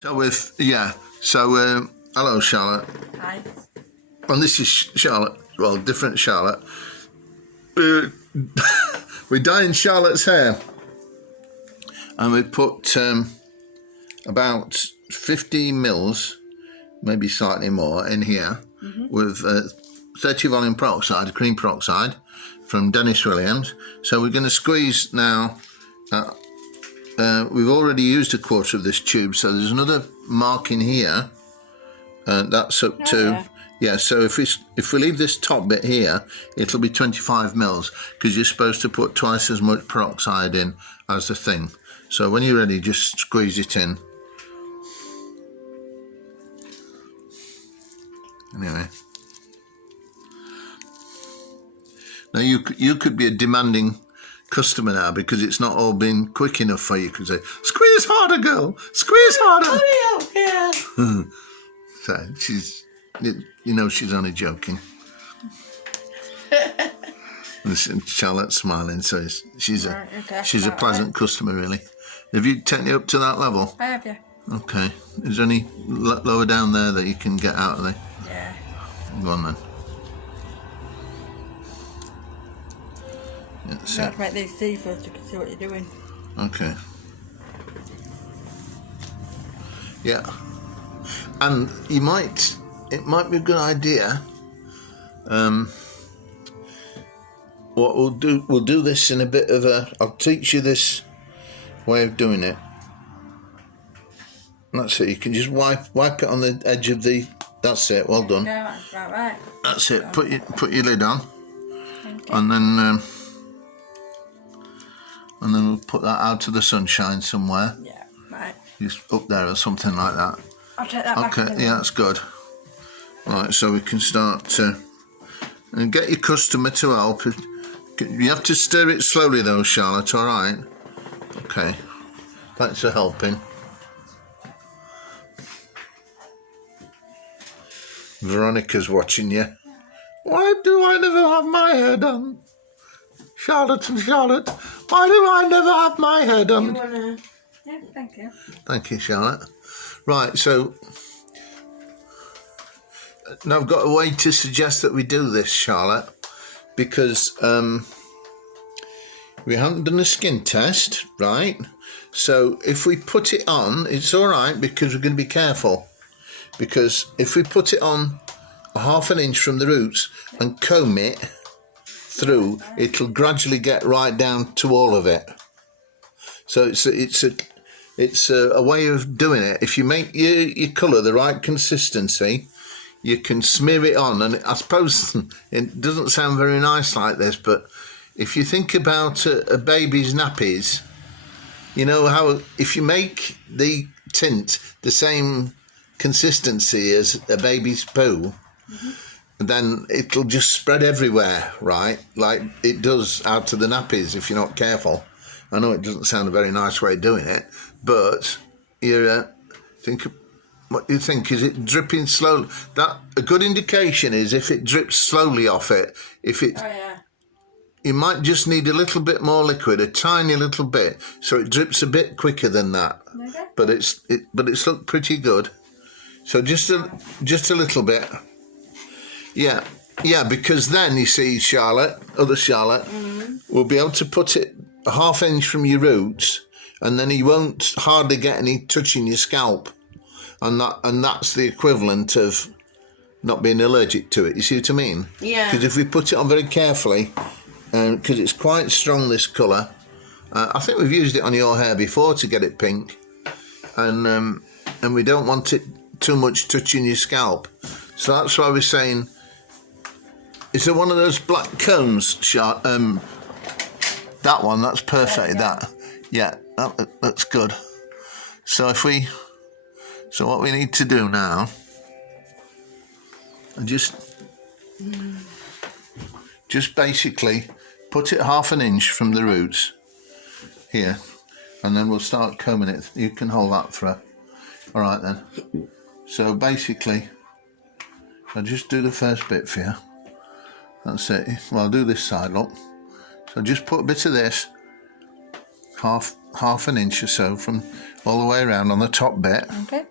So hello Charlotte. Hi. And this is Charlotte, well, different Charlotte. We're dyeing Charlotte's hair, and we put about 15 mils, maybe slightly more, in here with 30 volume peroxide, cream peroxide from Dennis Williams. So we're going to squeeze now. We've already used a quarter of this tube, so there's another mark in here, and that's up to so if we leave this top bit here, it'll be 25 mils, because you're supposed to put twice as much peroxide in as the thing. So when you're ready, just squeeze it in. Anyway, now you could be a demanding customer now, because it's not all been quick enough for you. You could say, squeeze harder, girl, squeeze harder. Yeah. So she's only joking. Listen, Charlotte's smiling, so she's a pleasant customer, really. Have you taken it up to that level? I have, yeah. Okay. Is there any lower down there that you can get out of there? Yeah. Go on then. You have to make these see first, you can see what you're doing. Okay. Yeah. And it might be a good idea. What we'll do this in a bit of I'll teach you this way of doing it. That's it. You can just wipe it on the edge of the. That's it. Well done. Yeah, right. That's it. Put your lid on, and then we'll put that out to the sunshine somewhere. Yeah, right. Just up there or something like that. I'll take that back. Okay, yeah, that's good. Right, so we can start and get your customer to help. You have to stir it slowly though, Charlotte, all right? Okay, thanks for helping. Veronica's watching you. Why do I never have my hair done? Charlotte and Charlotte, why do I never have my hair done? Yeah, thank you. Thank you, Charlotte. Right, so now I've got a way to suggest that we do this, Charlotte, because we haven't done a skin test, right? So if we put it on, it's all right, because we're going to be careful. Because if we put it on a half an inch from the roots and comb it through, it'll gradually get right down to all of it. So it's a way of doing it. If you make your colour the right consistency, you can smear it on. And I suppose it doesn't sound very nice like this, but if you think about a baby's nappies, you know how if you make the tint the same consistency as a baby's poo, then it'll just spread everywhere, right? Like it does out to the nappies if you're not careful. I know it doesn't sound a very nice way of doing it, but you think what you think. Is it dripping slowly? That a good indication is if it drips slowly off it. If it, you might just need a little bit more liquid, a tiny little bit, so it drips a bit quicker than that. Okay. But it's looked pretty good. So just a little bit. Yeah, because then you see, other Charlotte, will be able to put it a half inch from your roots, and then you won't hardly get any touching your scalp, and that's the equivalent of not being allergic to it. You see what I mean? Yeah. Because if we put it on very carefully, because it's quite strong, this colour. I think we've used it on your hair before to get it pink, and we don't want it too much touching your scalp. So that's why we're saying, is there one of those black combs, that one, that's perfect, that's good. So what we need to do now, just basically put it half an inch from the roots here, and then we'll start combing it. You can hold that for her. All right then. So basically, I'll just do the first bit for you. That's it. Well, I'll do this side, look. So just put a bit of this, half an inch or so from all the way around on the top bit. Okay.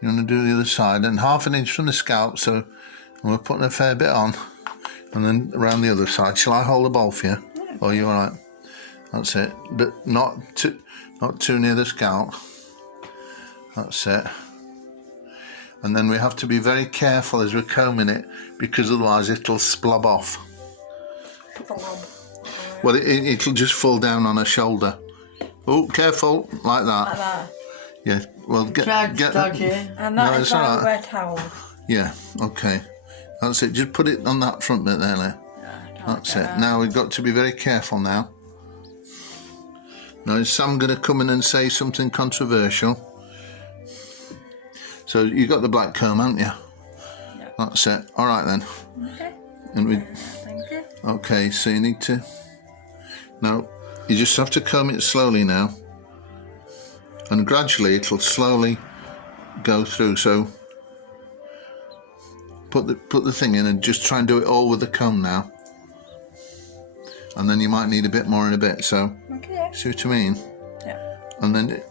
You want to do the other side, and 1/2 inch from the scalp, so we're putting a fair bit on, and then around the other side. Shall I hold the bowl for you? Yeah. Oh, you all right? That's it, but not too near the scalp. That's it. And then we have to be very careful as we're combing it, because otherwise it'll splob off. Well, it'll just fall down on her shoulder. Oh, careful, like that. Like that. Yeah. Well, get dodgy. And No, that it's is like alright. wet towels. Yeah. Okay. That's it. Just put it on that front bit there, Leah. That's it. Now we've got to be very careful now. Now is Sam going to come in and say something controversial? So you got the black comb, haven't you? Yeah. That's it. All right then. Okay. And we. Thank you. Okay. So you need to. Now you just have to comb it slowly now, and gradually it'll slowly go through. So put the thing in and just try and do it all with the comb now. And then you might need a bit more in a bit. So Okay. see what I mean? Yeah. And then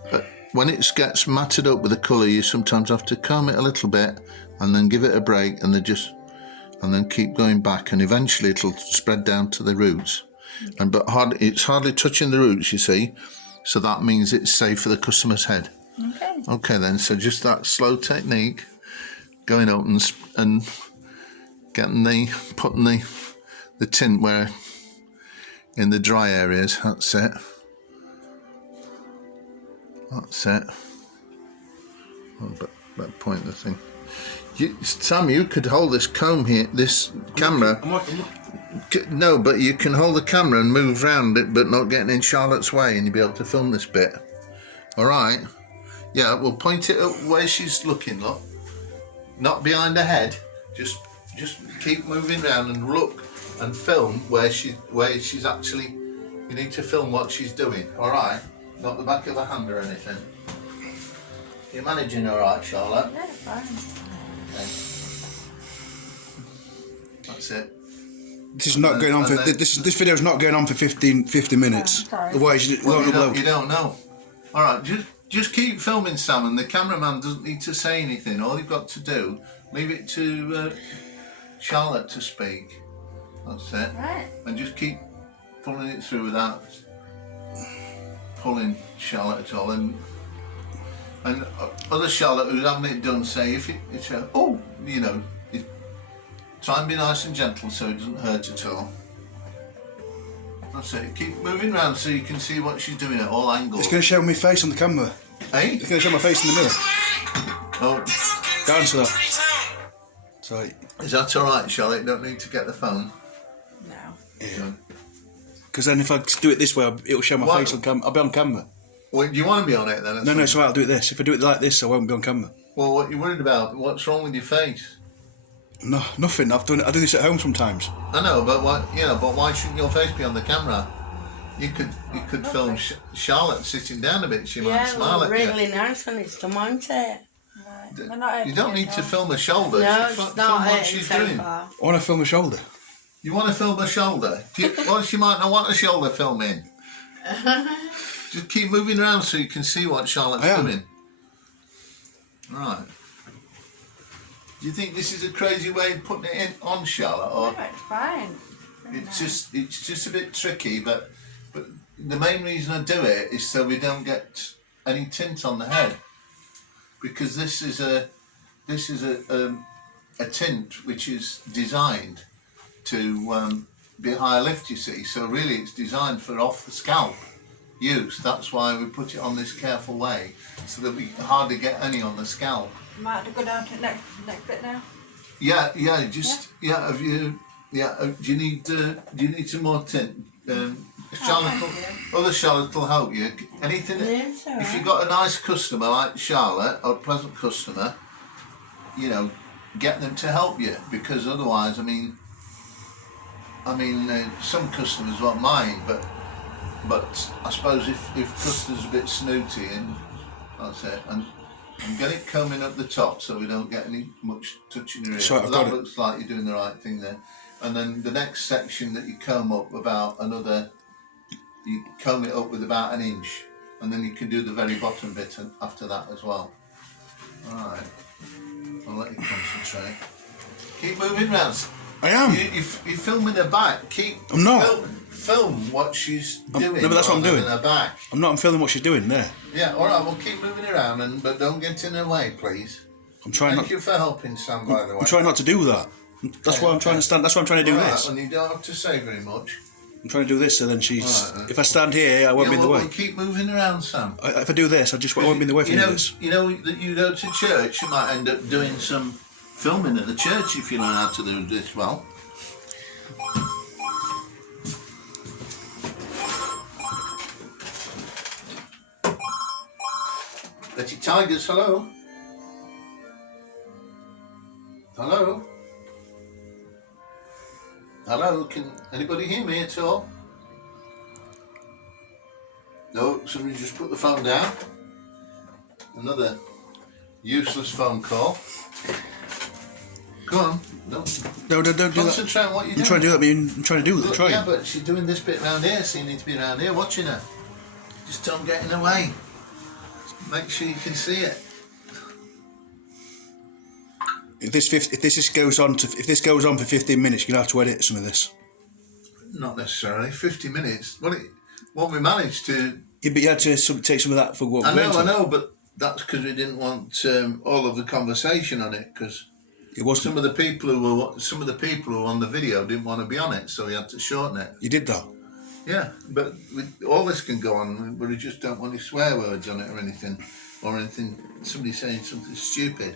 when it gets matted up with the colour, you sometimes have to comb it a little bit and then give it a break, and then keep going back, and eventually it'll spread down to the roots. And it's hardly touching the roots, you see, so that means it's safe for the customer's head. Okay. Okay then, so just that slow technique, going up and getting putting the tint where in the dry areas. That's it. That's it. Oh, but point the thing. Sam, you could hold this comb here, this camera. No, but you can hold the camera and move round it, but not getting in Charlotte's way, and you'll be able to film this bit. All right. Yeah, we'll point it up where she's looking. Look, not behind her head. Just keep moving round and look and film where she's actually. You need to film what she's doing. All right. Not the back of her hand or anything. You're managing all right, Charlotte. Yeah, fine. Okay. That's it. This is not going on for this video is not going on for 50 minutes. Oh, sorry. Otherwise, you Well, won't upload. you don't know. All right, just keep filming, Sam, and the cameraman doesn't need to say anything. All you've got to do, leave it to Charlotte to speak. That's it. Right. And just keep pulling it through without pulling Charlotte at all. And other Charlotte who's having it done say, if it's try and be nice and gentle so it doesn't hurt at all. That's it. Keep moving around so you can see what she's doing at all angles. It's going to show my face on the camera. Hey? It's going to show my face in the mirror. Oh, Down to that. Sorry. is that all right, Charlotte? You don't need to get the phone. No. Yeah. Because then if I do it this way, it'll show my What? face on camera. I'll be on camera. Well, do you want to be on it then? No, so I'll do it this. If I do it like this, I won't be on camera. Well, what are you worried about? What's wrong with your face? No, nothing. I do this at home sometimes. I know, but why shouldn't your face be on the camera? You could film Charlotte sitting down a bit. She might Yeah, smile well, at you. really nice when it's done, won't it? Right. We're not You don't need to film her shoulder. No, Film it's not what hurting she's so doing. far. I want to film my shoulder. You want to film her shoulder? Well, she might not want a shoulder filming. Just keep moving around so you can see what Charlotte's I am. doing. Right. Do you think this is a crazy way of putting it on, Charlotte, or No, it's fine. Very nice. it's just a bit tricky? But the main reason I do it is so we don't get any tint on the head, because this is a tint which is designed to be high lift, you see. So really, it's designed for off the scalp use. That's why we put it on this careful way, so that we hardly get any on the scalp. Might have to go down to the next bit now. Yeah. Have you? Yeah. Do you need some more tint? Charlotte, thank other Charlotte will help you. Anything. Yeah, it's all If right. you've got a nice customer like Charlotte, or a pleasant customer, get them to help you, because otherwise, some customers won't mind, but I suppose if customers are a bit snooty, and that's it, and get it combing up the top so we don't get much touching your ear. Sorry, I've That got it. looks like you're doing the right thing there. And then the next section that you comb up you comb it up with about 1 inch, and then you can do the very bottom bit after that as well. Alright, I'll let you concentrate. Keep moving round. I am. You're filming her back. I'm not. Film what she's doing. No, but that's what I'm doing. Her back. I'm filming what she's doing there. Yeah, alright, we'll keep moving around, but don't get in her way, please. I'm trying Thank not. you for helping, Sam, by the way. I'm trying not to do that. That's why I'm trying to stand. That's why I'm trying to do Alright, this. and you don't have to say very much. I'm trying to do this, so then she's. Alright, then. If I stand here, I won't be in the way. We'll keep moving around, Sam. If I do this, I won't be in the way for this. You know that you go to church, you might end up doing some filming at the church if you learn how to do this well. Betty Tigers, hello. Hello. Hello, can anybody hear me at all? No, somebody just put the phone down. Another useless phone call. Go on, No, don't do that. concentrate on what you're I'm doing. trying to do that. I'm trying to do that. Look, Trying. yeah, but she's doing this bit round here, so you need to be around here watching her. Just don't get in the way. Make sure you can see it. If this goes on for 15 minutes, you're gonna have to edit some of this. Not necessarily 50 minutes. What we managed to. Yeah, but you had to take some of that for what. I know, but that's because we didn't want all of the conversation on it. Because It wasn't. some of the people who were on the video didn't want to be on it, so we had to shorten it. You did that. Yeah, but all this can go on, but we just don't want any swear words on it or anything, somebody saying something stupid.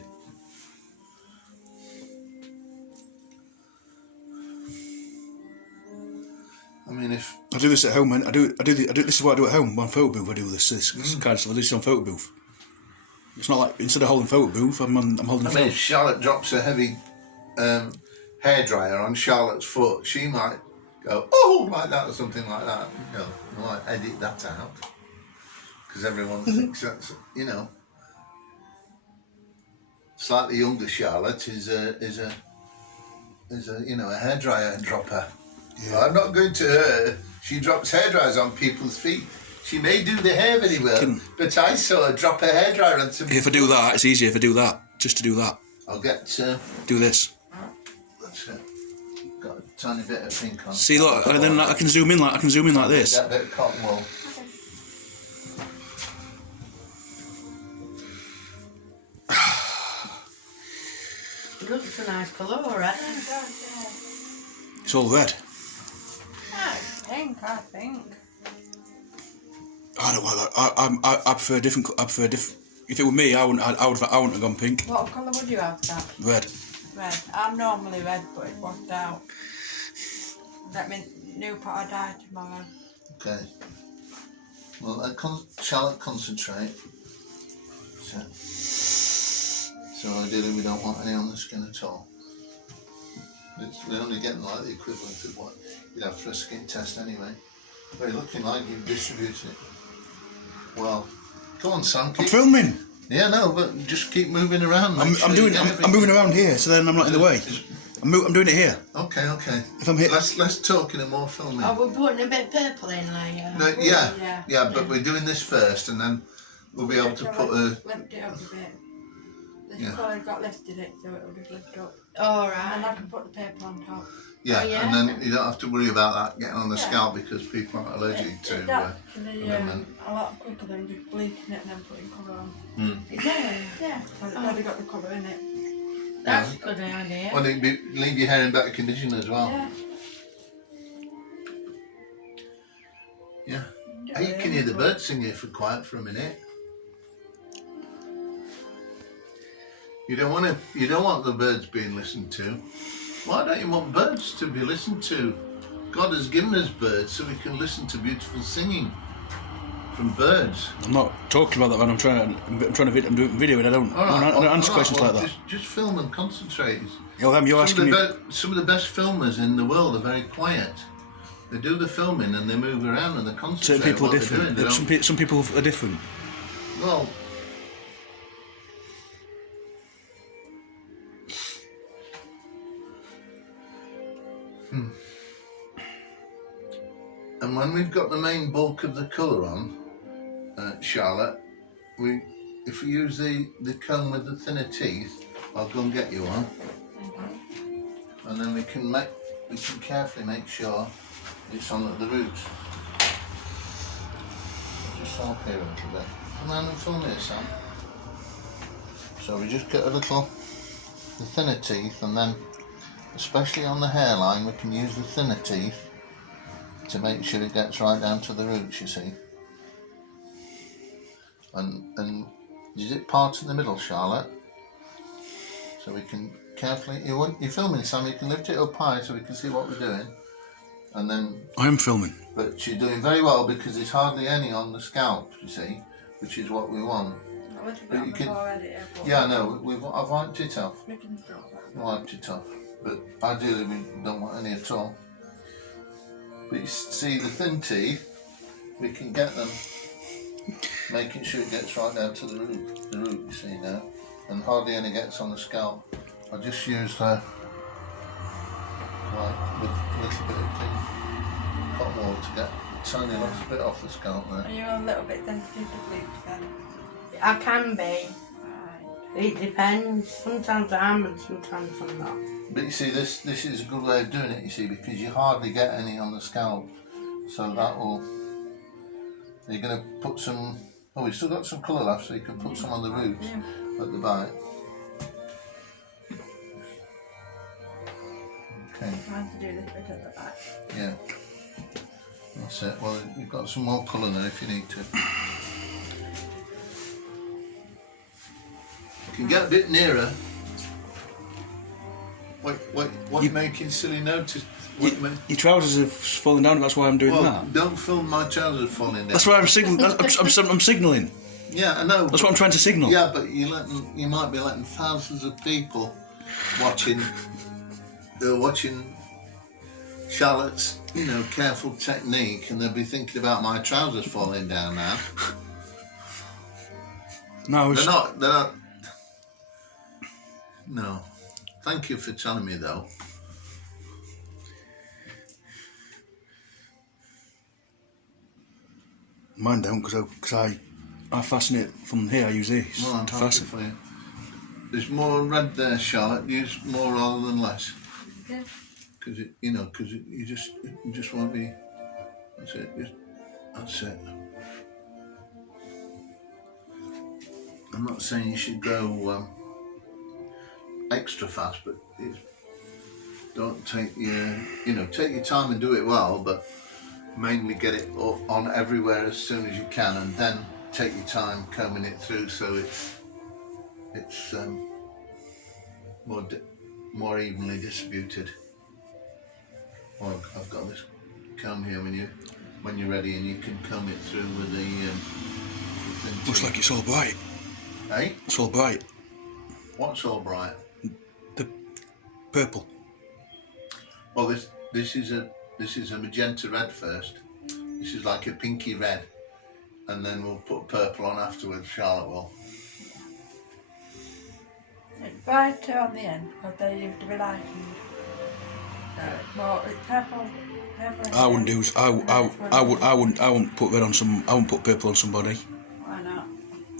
I mean, if I do this at home, and I do. This is what I do at home. On photo booth, I do this kind of stuff. I do this on photo booth. It's not like instead of holding photo booth, I'm holding. I mean, if Charlotte drops a heavy hairdryer on Charlotte's foot, she might go, oh, like that or something like that. You know, I might edit that out because everyone thinks that's, you know, slightly younger Charlotte is a you know, a hairdryer dropper. Yeah. I'm not going to her. She drops hairdryers on people's feet. She may do the hair very well, but I saw her drop a hairdryer on somebody's If I do that, it's easier. If I do that, just to do that. I'll get Do this. that's it. Got a tiny bit of pink on. See, look, and then I can zoom in like this. That bit of cotton wool. It looks a nice colour already. It's all red. That's pink, I think. I don't like that. I prefer different. If it were me, I wouldn't have gone pink. What colour would you have, that? Red. Red. I'm normally red, but it washed out. Let me new pot of dye tomorrow. Okay. Well, Charlotte, concentrate. So ideally, we don't want any on the skin at all. We're only getting like the equivalent of what you'd have for a skin test anyway. But you're looking like you've distributed it well. Go on, Sam. I'm filming. Yeah, no, but just keep moving around. I'm moving around here, so then I'm not in the way. I'm doing it here. Okay. If I'm here, Let's talk in a more filming. Oh, we're putting a bit of purple in there. No, yeah, but we're doing this first, and then we'll be able to put a. Lift it up a bit. The Yeah. colour got lifted it, so it'll just lift up. All And then I right. can put the paper on top. Yeah, Oh, yeah? and then you don't have to worry about that getting on the Yeah. scalp because people aren't allergic to. It's actually lemon. a lot quicker than just bleaching it and then putting colour on. Yeah. Yeah, so it's already got the colour in it. That's a good idea. Well, leave your hair in better condition as well. Yeah. Yeah. You can hear the birds singing if we're quiet for a minute. You don't want the birds being listened to. Why don't you want birds to be listened to? God has given us birds so we can listen to beautiful singing from birds. I'm not talking about that when I'm doing video and I don't answer questions like that. Just film and concentrate. You're asking me. Some of the best filmers in the world are very quiet. They do the filming and they move around and they concentrate. Certain people on are what they're different. doing. Some people are different. Well, and when we've got the main bulk of the colour on, Charlotte, if we use the comb with the thinner teeth, I'll go and get you one, and then we can carefully make sure it's on at the roots. Just help here a little bit. Come on and film here, Sam. So we just get the thinner teeth, and then, especially on the hairline, we can use the thinner teeth to make sure it gets right down to the roots, you see. And is it part in the middle, Charlotte? So we can carefully, you're filming, Sam, you can lift it up high so we can see what we're doing. And then, I am filming. but you're doing very well because there's hardly any on the scalp, you see, which is what we want. I would have But got you them can- already. But Yeah, no, I've wiped it off. we can drop that. Wiped it off, but ideally we don't want any at all. But you see the thin teeth, we can get them, making sure it gets right down to the root, you see now, and hardly any gets on the scalp. I just used with a little bit of clean hot water to get a tiny little bit off the scalp there. Are you a little bit sensitive to flukes then? I can be. Right. It depends. Sometimes I am and sometimes I'm not. But you see, this is a good way of doing it, you see, because you hardly get any on the scalp. So that will... You're going to put some... Oh, we've still got some colour left, so you can put some on the roots at the back. Okay, I'm trying to do this bit at the back. yeah. That's it. Well, you've got some more colour there if you need to. You can get a bit nearer. What you making silly notice? Your trousers are falling down, that's why I'm doing Well, that. don't film my trousers falling down. That's why I'm signaling. I'm signalling. Yeah, I know. That's what I'm trying to signal. Yeah, but you might be letting thousands of people watching Charlotte's, careful technique, and they'll be thinking about my trousers falling down now. No, They're not. No. Thank you for telling me though. mine don't because I fasten it from here. I use this Well, I'm to happy fasten. for you. There's more red there, Charlotte. Use more rather than less. Yeah. Because you just won't be. That's it. That's it. I'm not saying you should go extra fast, but don't take your time and do it well, but mainly get it on everywhere as soon as you can, and then take your time combing it through so it's more evenly distributed. Well, I've got this comb here when you're ready, and you can comb it through with the thin Looks tip. like it's all bright. Hey, It's all bright. what's all bright? The purple. Well, this is a magenta red first. This is like a pinky red, and then we'll put purple on afterwards. Charlotte will. It's brighter on the end because they used to be lightened. Well, it's purple. I wouldn't do. I wouldn't put red on some. I wouldn't put purple on somebody Why not?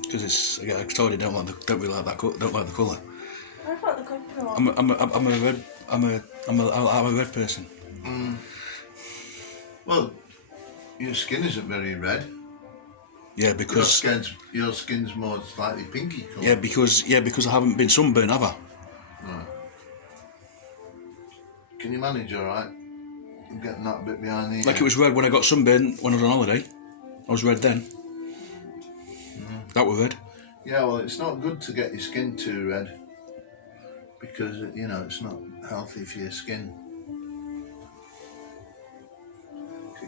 because it's. Again, I told you, don't really like that. Don't like the colour. I thought the colour. I'm a red person. Well, your skin isn't very red. Yeah, Your because skin's more slightly pinky colour. yeah, because I haven't been sunburned, have I? Right. Can you manage all right? I'm getting that bit behind the Like ear. it was red when I got sunburned when I was on holiday. I was red then. That was red. Yeah, well, it's not good to get your skin too red because it's not healthy for your skin.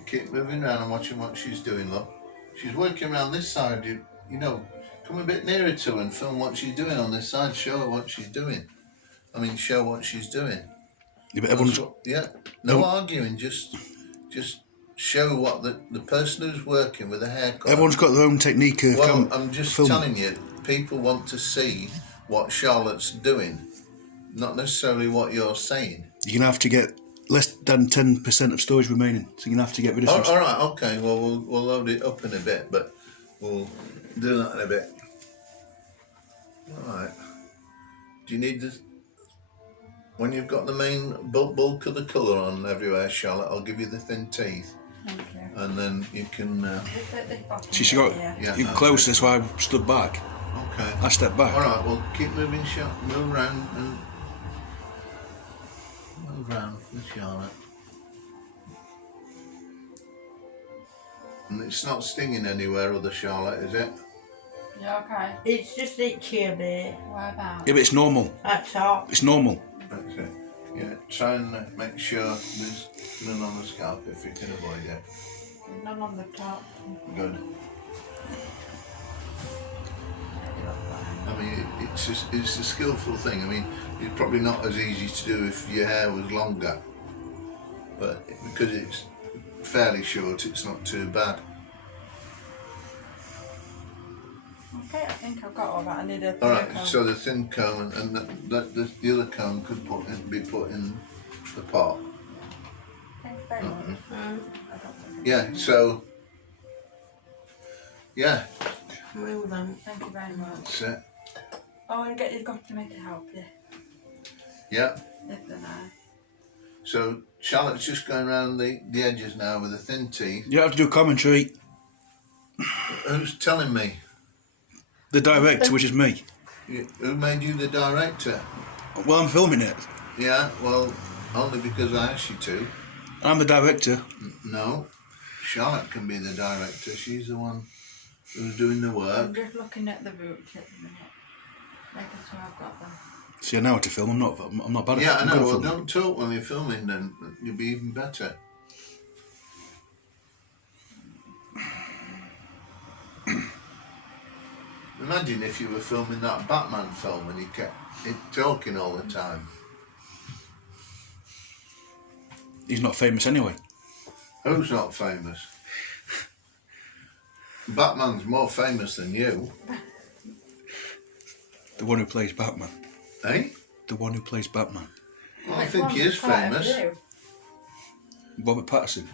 Keep moving around and watching what she's doing. Look, she's working around this side. Come a bit nearer to her and film what she's doing on this side. Show her what she's doing. Show what she's doing. Yeah, but everyone's. No arguing. Just show what the person who's working with a haircut. Everyone's got their own technique of Well, I'm just film. telling you, people want to see what Charlotte's doing, not necessarily what you're saying. You're gonna have to get less than 10% of storage remaining, so you're gonna have to get rid of some. All right, okay. Well, we'll load it up in a bit, but we'll do that in a bit. Alright. Do you need this? When you've got the main bulk of the colour on everywhere, Charlotte, I'll give you the thin teeth. Thank you. And then you can... Just at this bottom See, she bit got here. Yeah, you okay. close. That's why I stood back. Okay. I stepped back. Alright, well keep moving, move round and... Move round with Charlotte. And it's not stinging anywhere other, Charlotte, is it? You okay? It's just itchy a bit. Where about? Yeah, but it's normal. At top. It's normal. That's it. Yeah, try and make sure there's none on the scalp if you can avoid it. None on the top. Good. I mean, it's a skillful thing. I mean, it's probably not as easy to do if your hair was longer, but because it's fairly short, it's not too bad. Okay, I think I've got all that. I need a All right, comb. so the thin comb and the other comb could be put in the pot. Thanks very much. I don't think Yeah. So. Yeah, Move them. Thank you very much. that's it. Oh, and you've got to make it help you. Yeah. Lift the knife. So Charlotte's just going around the edges now with the thin teeth. You have to do commentary. Who's telling me? The director, which is me. Who made you the director? Well, I'm filming it. Yeah, well, only because I asked you to. I'm the director. No, Charlotte can be the director. She's the one who's doing the I'm work. just looking at the roots at the minute. Making sure I've got them. See, I know how to film. I'm not bad at Yeah, I I'm know. good at Well, filming. don't talk when you're filming, then you'll be even better. Imagine if you were filming that Batman film and you kept talking all the time. He's not famous anyway. Who's not famous? Batman's more famous than you, The one who plays Batman. eh? The one who plays Batman. Well, I Which think he one's is quite a famous. few. Robert Patterson.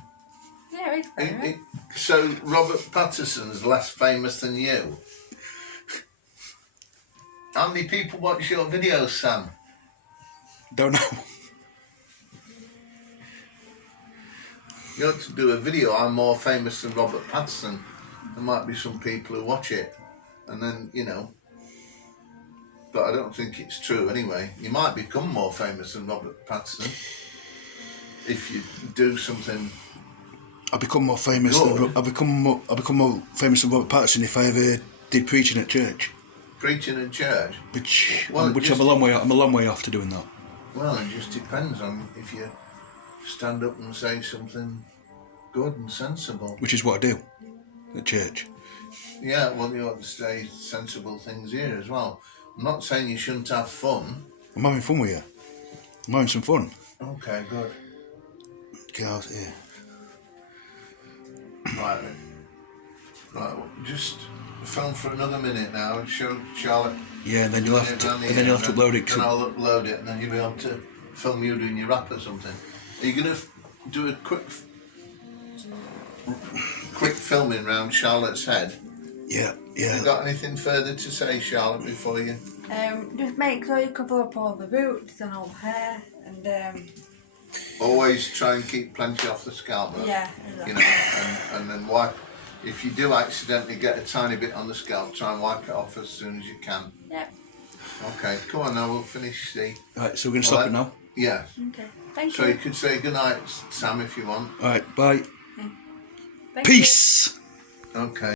Yeah, he's famous. So Robert Patterson's less famous than you. How many people watch your videos, Sam? Don't know. You ought to do a video, I'm more famous than Robert Patterson. There might be some people who watch it. And then, you know. But I don't think it's true anyway. You might become more famous than Robert Patterson if you do something. I become more famous. Good. I become more famous than Robert Patterson if I ever did preaching at church. Preaching in church. Which Well, I'm just- a long way. I'm a long way off to doing that. Well, it just depends on if you stand up and say something good and sensible. Which is what I do at church. Yeah, well, you ought to say sensible things here as well. I'm not saying you shouldn't have fun. I'm having fun with you. I'm having some fun. Okay, good. Get out here. Right then. Right, well, just film for another minute now and show Charlotte. Yeah, and then you'll have to upload it. Then I'll upload it, and then you'll be able to film you doing your rap or something. Are you going to do a quick filming round Charlotte's head? Yeah, You yeah. got anything further to say, Charlotte, before you? Just make sure you cover up all the roots and all the hair, and Always try and keep plenty off the scalp, though. yeah, You know, and then wipe. If you do accidentally get a tiny bit on the scalp, try and wipe it off as soon as you can. Yep. Okay, come on now, we'll finish the. Right, so we're gonna stop it now. Yeah. Okay. Thank So you. you could say goodnight, Sam, if you want. All right, bye. Thank you. Peace. Okay.